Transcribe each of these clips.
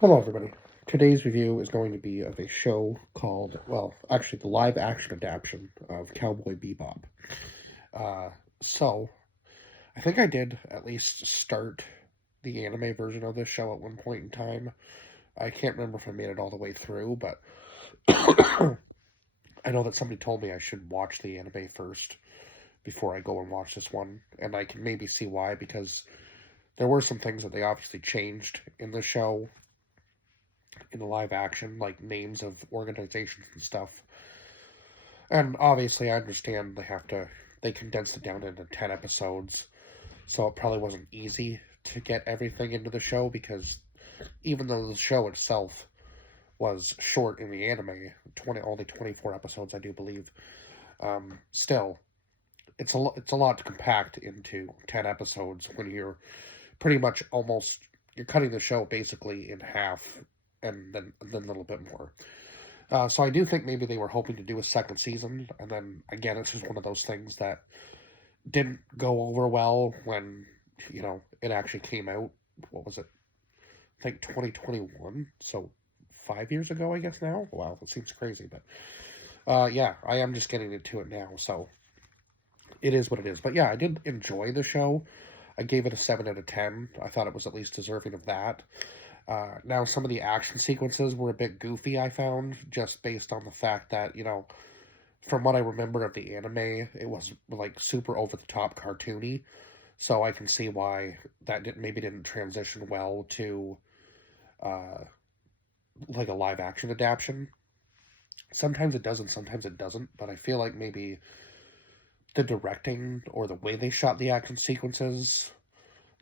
Hello, everybody. Today's review is going to be of a show called, well, actually, the live action adaptation of Cowboy Bebop. Uh, so, I think I did at least start the anime version of this show at one point in time. I can't remember if I made it all the way through, but I know that somebody told me I should watch the anime first before I go and watch this one, and I can maybe see why, because there were some things that they obviously changed in the show in the live action, like names of organizations and stuff. And obviously, I understand they condensed it down into 10 episodes, so it probably wasn't easy to get everything into the show because even though the show itself was short in the anime, only 24 episodes, I do believe, still, it's a lot to compact into 10 episodes when you're pretty much you're cutting the show basically in half and then a little bit more. So I do think maybe they were hoping to do a second season, and then again, it's just one of those things that didn't go over well when it actually came out. What was it? I think 2021. So 5 years ago, I guess now. Wow, that seems crazy, but yeah, I am just getting into it now, so it is what it is. But yeah, I did enjoy the show. I gave it a 7 out of 10. I thought it was at least deserving of that. Now, some of the action sequences were a bit goofy, I found, just based on the fact that, from what I remember of the anime, it was like super over the top cartoony. So I can see why that maybe didn't transition well to uh, like a live action adaptation. Sometimes it does and sometimes it doesn't, but I feel like maybe the directing or the way they shot the action sequences,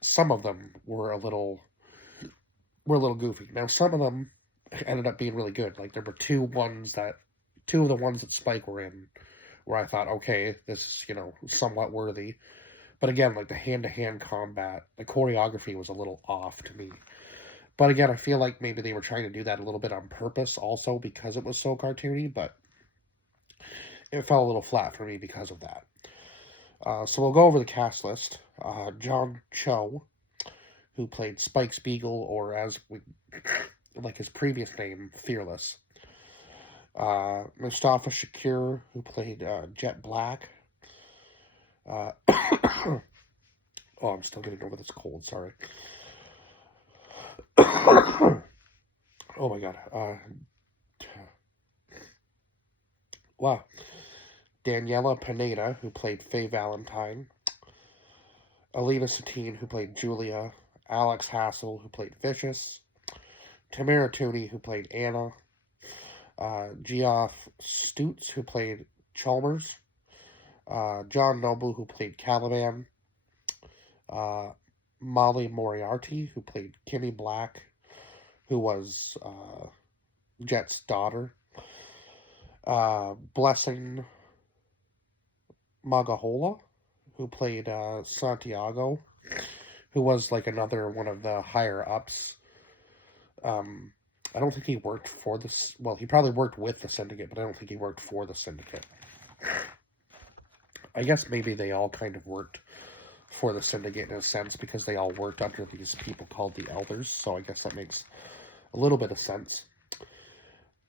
some of them were a little goofy. Now some of them ended up being really good. Like there were two of the ones that Spike were in where I thought, okay, this is, somewhat worthy. But again, like the hand to hand combat, the choreography was a little off to me. But again, I feel like maybe they were trying to do that a little bit on purpose also because it was so cartoony, but it fell a little flat for me because of that. So we'll go over the cast list. John Cho, who played Spike Spiegel, or as we like his previous name, Fearless. Mustafa Shakir, who played Jet Black. Oh, I'm still getting over this cold. Sorry. Oh my god. Wow. Daniela Pineda, who played Faye Valentine. Alina Satine, who played Julia. Alex Hassel, who played Vicious. Tamara Tooney, who played Anna. Geoff Stutz, who played Chalmers. John Noble, who played Caliban. Uh, Molly Moriarty, who played Kimmy Black, who was Jet's daughter. Blessing Magahola, who played Santiago, who was like another one of the higher ups. I don't think he worked for this. Well, he probably worked with the syndicate, but I don't think he worked for the syndicate. I guess maybe they all kind of worked for the syndicate in a sense because they all worked under these people called the elders. So I guess that makes a little bit of sense.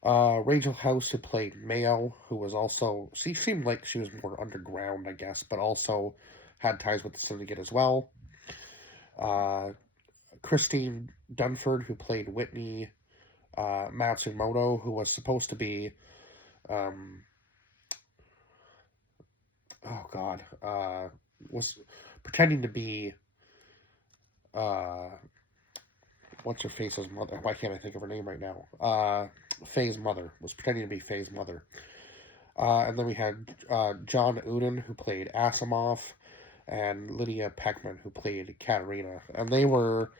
Rachel House, who played Mayo, who was also, she seemed like she was more underground, I guess, but also had ties with the syndicate as well. Christine Dunford, who played Whitney Matsumoto, who was supposed to be, oh god, was pretending to be, what's her face's mother? Why can't I think of her name right now? Faye's mother was pretending to be Faye's mother. And then we had John Uden, who played Asimov, and Lydia Peckman, who played Katerina. And they were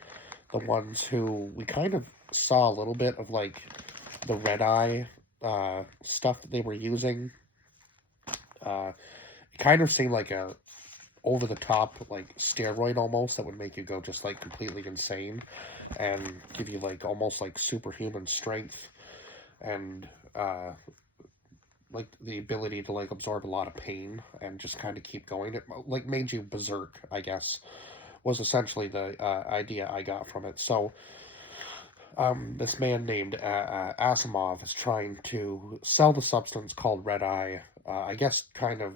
the ones who we kind of saw a little bit of like the red eye stuff that they were using. It kind of seemed like a over the top like steroid almost that would make you go just like completely insane and give you like almost like superhuman strength and like the ability to like absorb a lot of pain and just kind of keep going. It like made you berserk, I guess, was essentially the idea I got from it. So this man named Asimov is trying to sell the substance called Red Eye, I guess kind of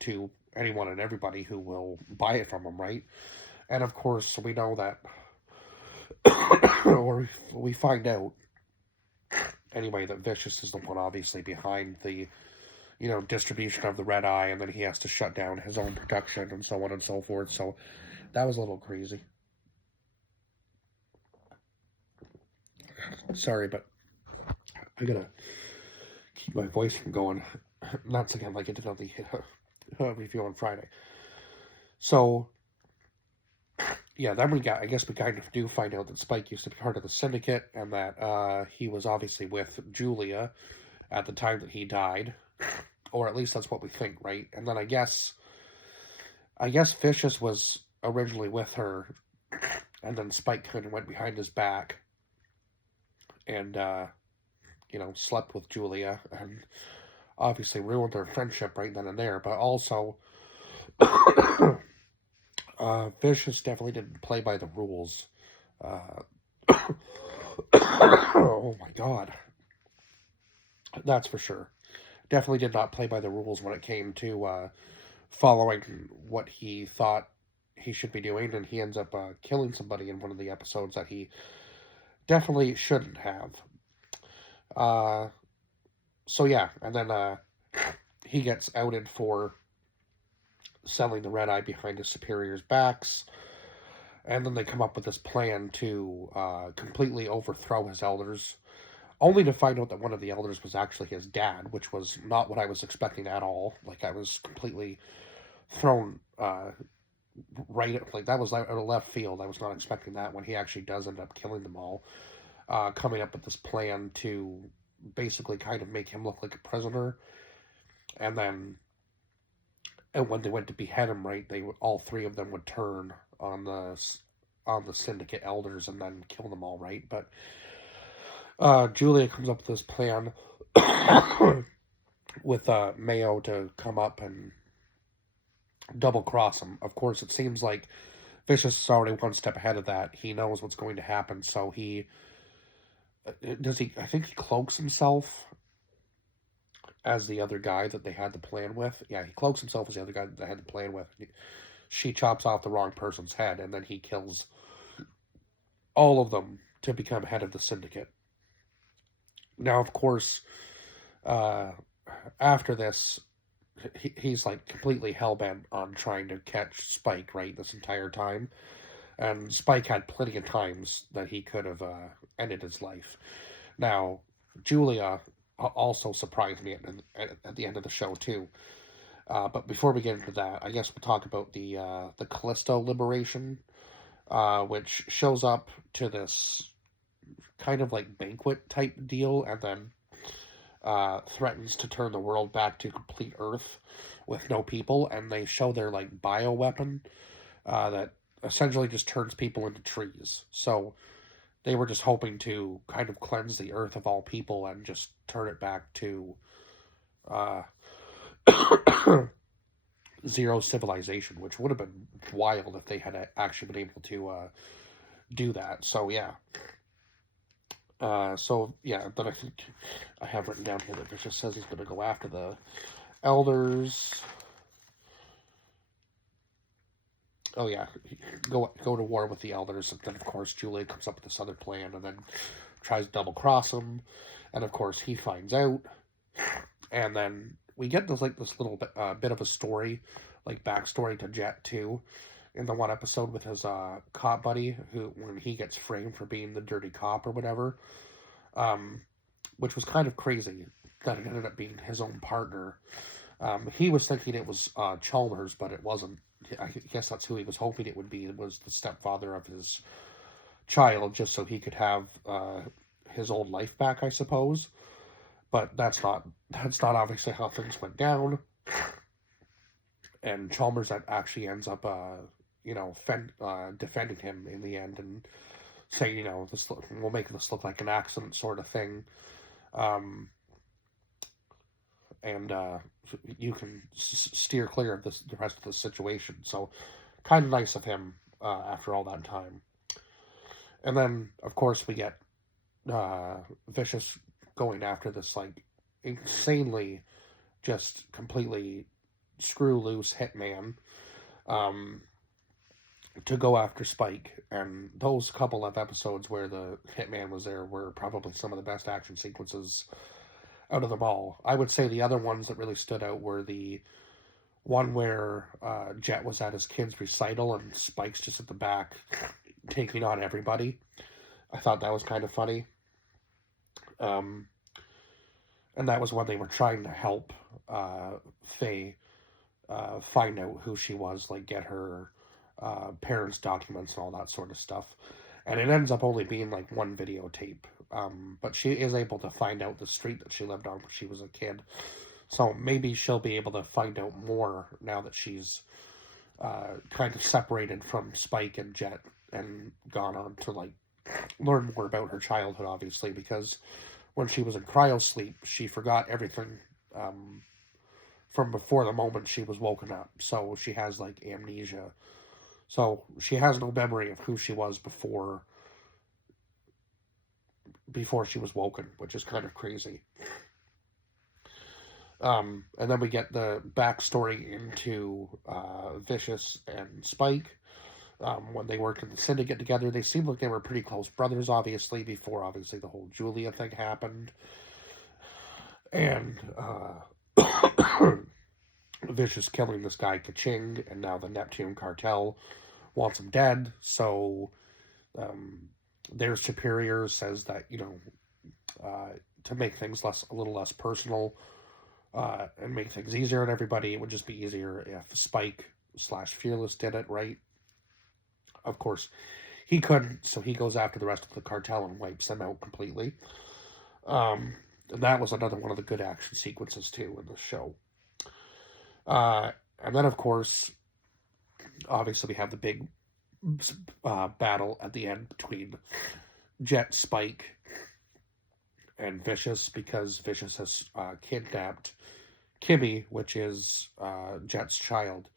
to anyone and everybody who will buy it from him, right? And of course, we know that, or we find out anyway, that Vicious is the one obviously behind the, distribution of the Red Eye, and then he has to shut down his own production and so on and so forth. So that was a little crazy. Sorry, but I gotta keep my voice from going nuts again like it did on the review on Friday. So, yeah, then I guess we kind of do find out that Spike used to be part of the syndicate and that he was obviously with Julia at the time that he died. Or at least that's what we think, right? And then I guess Vicious was originally with her, and then Spike kind of went behind his back and, slept with Julia, and obviously ruined their friendship right then and there. But also, Vicious definitely didn't play by the rules. Oh my god. That's for sure. Definitely did not play by the rules when it came to following what he thought he should be doing, and he ends up killing somebody in one of the episodes that he definitely shouldn't have. So yeah, and then he gets outed for selling the Red Eye behind his superiors' backs, and then they come up with this plan to completely overthrow his elders, only to find out that one of the elders was actually his dad, which was not what I was expecting at all. Like, I was completely thrown right, like, that was out of left field. I was not expecting that when he actually does end up killing them all, coming up with this plan to basically kind of make him look like a prisoner, and then when they went to behead him, right, all three of them would turn on the syndicate elders and then kill them all, right? But Julia comes up with this plan with Mayo to come up and double cross him. Of course, it seems like Vicious is already one step ahead of that. He knows what's going to happen, so he does he. I think he cloaks himself as the other guy that they had the plan with. Yeah, he cloaks himself as the other guy that they had the plan with. She chops off the wrong person's head, and then he kills all of them to become head of the syndicate. Now, of course, after this, he's like completely hellbent on trying to catch Spike, right, this entire time. And Spike had plenty of times that he could have ended his life. Now, Julia also surprised me at the end of the show, too. But before we get into that, I guess we'll talk about the Callisto liberation, which shows up to this kind of like banquet type deal, and then threatens to turn the world back to complete Earth with no people, and they show their like bioweapon that essentially just turns people into trees. So they were just hoping to kind of cleanse the Earth of all people and just turn it back to zero civilization, which would have been wild if they had actually been able to do that. So yeah. But I think I have written down here that Vicious says he's going to go after the elders. Oh yeah, go to war with the elders, and then of course Julia comes up with this other plan, and then tries to double cross him, and of course he finds out, and then we get this little bit of a story, like backstory to Jet too, in the one episode with his cop buddy, who when he gets framed for being the dirty cop or whatever, which was kind of crazy that it ended up being his own partner. He was thinking it was Chalmers, but it wasn't. I guess that's who he was hoping it would be. It was the stepfather of his child, just so he could have his old life back, I suppose. But that's not obviously how things went down. And Chalmers actually ends up, defending him in the end and saying, this we'll make this look like an accident, sort of thing. And you can steer clear of the rest of the situation. So, kind of nice of him after all that time. And then, of course, we get Vicious going after this, like, insanely, just completely screw loose hitman, um, to go after Spike. And those couple of episodes where the hitman was there were probably some of the best action sequences out of them all. I would say the other ones that really stood out were the one where Jet was at his kid's recital and Spike's just at the back taking on everybody. I thought that was kind of funny. Um, and that was when they were trying to help Faye find out who she was, like get her parents' documents and all that sort of stuff. And it ends up only being like one videotape. But she is able to find out the street that she lived on when she was a kid. So maybe she'll be able to find out more now that she's kind of separated from Spike and Jet and gone on to like learn more about her childhood, obviously, because when she was in cryo sleep, she forgot everything from before the moment she was woken up. So she has like amnesia. So she has no memory of who she was before she was woken, which is kind of crazy. And then we get the backstory into Vicious and Spike. When they worked in the syndicate together, they seemed like they were pretty close brothers, obviously, before obviously the whole Julia thing happened. And Vicious killing this guy Kaching, and now the Neptune cartel wants him dead. So their superior says that, to make things a little less personal, and make things easier on everybody, it would just be easier if Spike / Fearless did it, right? Of course, he couldn't, so he goes after the rest of the cartel and wipes them out completely. And that was another one of the good action sequences, too, in the show. And then, of course, obviously we have the big battle at the end between Jet, Spike, and Vicious, because Vicious has kidnapped Kimmy, which is Jet's child.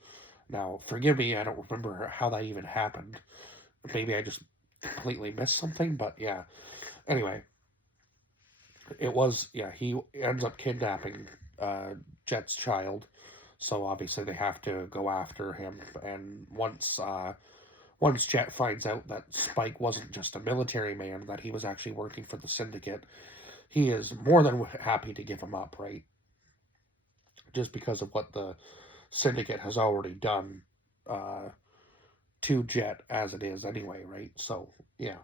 Now, forgive me, I don't remember how that even happened. Maybe I just completely missed something, but yeah. Anyway, he ends up kidnapping Jet's child, so obviously they have to go after him. And once Jet finds out that Spike wasn't just a military man, that he was actually working for the syndicate, he is more than happy to give him up, right? Just because of what the syndicate has already done to Jet as it is anyway, right? So, yeah.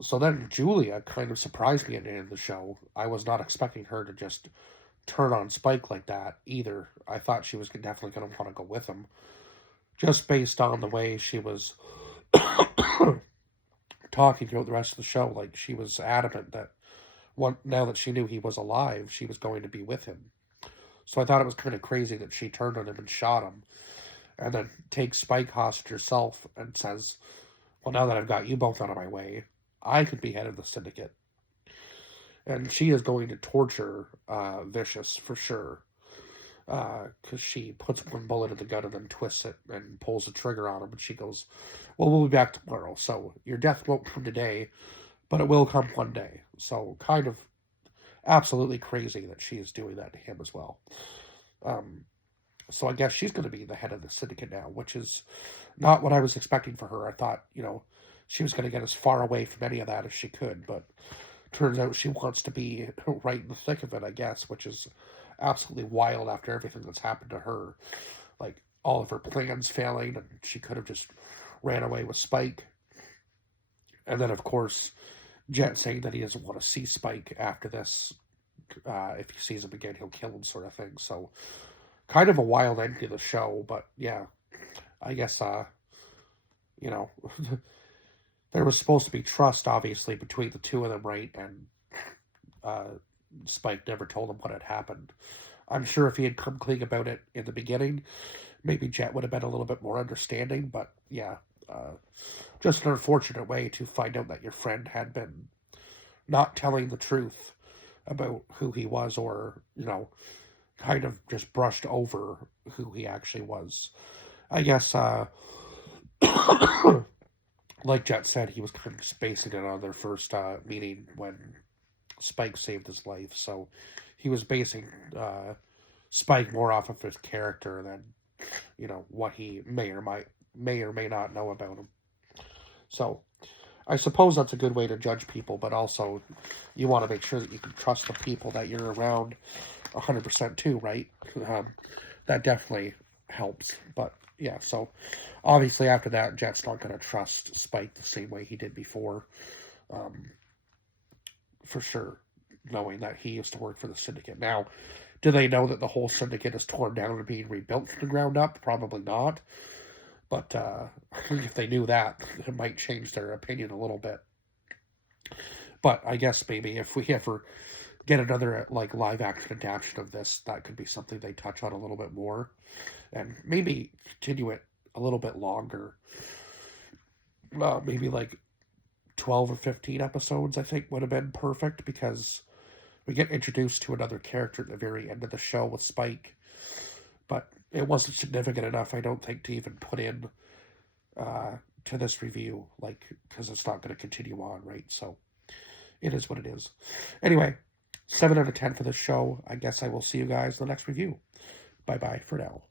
So then Julia kind of surprised me at the end of the show. I was not expecting her to just turn on Spike like that either. I thought she was definitely going to want to go with him, just based on the way she was talking throughout the rest of the show. Like, she was adamant that now that she knew he was alive, she was going to be with him. So I thought it was kind of crazy that she turned on him and shot him, and then takes Spike hostage herself and says, well, now that I've got you both out of my way, I could be head of the syndicate. And she is going to torture Vicious for sure, because she puts one bullet in the gun and then twists it and pulls the trigger on him, and she goes, well, we'll be back tomorrow, so your death won't come today, but it will come one day. So kind of absolutely crazy that she is doing that to him as well. So I guess she's going to be the head of the syndicate now, which is not what I was expecting for her. I thought, she was going to get as far away from any of that as she could, but turns out she wants to be right in the thick of it, I guess, which is absolutely wild after everything that's happened to her. Like, all of her plans failing, and she could have just ran away with Spike. And then, of course, Jet saying that he doesn't want to see Spike after this. If he sees him again, he'll kill him, sort of thing. So, kind of a wild end to the show, but yeah, I guess, there was supposed to be trust, obviously, between the two of them, right? And Spike never told him what had happened. I'm sure if he had come clean about it in the beginning, maybe Jet would have been a little bit more understanding, but yeah, just an unfortunate way to find out that your friend had been not telling the truth about who he was, or, kind of just brushed over who he actually was. I guess, like Jet said, he was kind of just basing it on their first meeting when Spike saved his life. So he was basing Spike more off of his character than what he may or may not know about him. So I suppose that's a good way to judge people, but also you want to make sure that you can trust the people that you're around 100% too, right? Um, that definitely helps. But yeah, so obviously after that, Jet's not going to trust Spike the same way he did before, um, for sure, knowing that he used to work for the syndicate. Now, do they know that the whole syndicate is torn down and being rebuilt from the ground up? Probably not. But if they knew that, it might change their opinion a little bit. But I guess maybe if we ever get another like live action adaptation of this, that could be something they touch on a little bit more, and maybe continue it a little bit longer. Maybe like 12 or 15 episodes, I think, would have been perfect because we get introduced to another character at the very end of the show with Spike, but it wasn't significant enough, I don't think, to even put in to this review, like, because it's not going to continue on, right? So it is what it is. Anyway, 7 out of 10 for this show. I guess I will see you guys in the next review. Bye bye for now.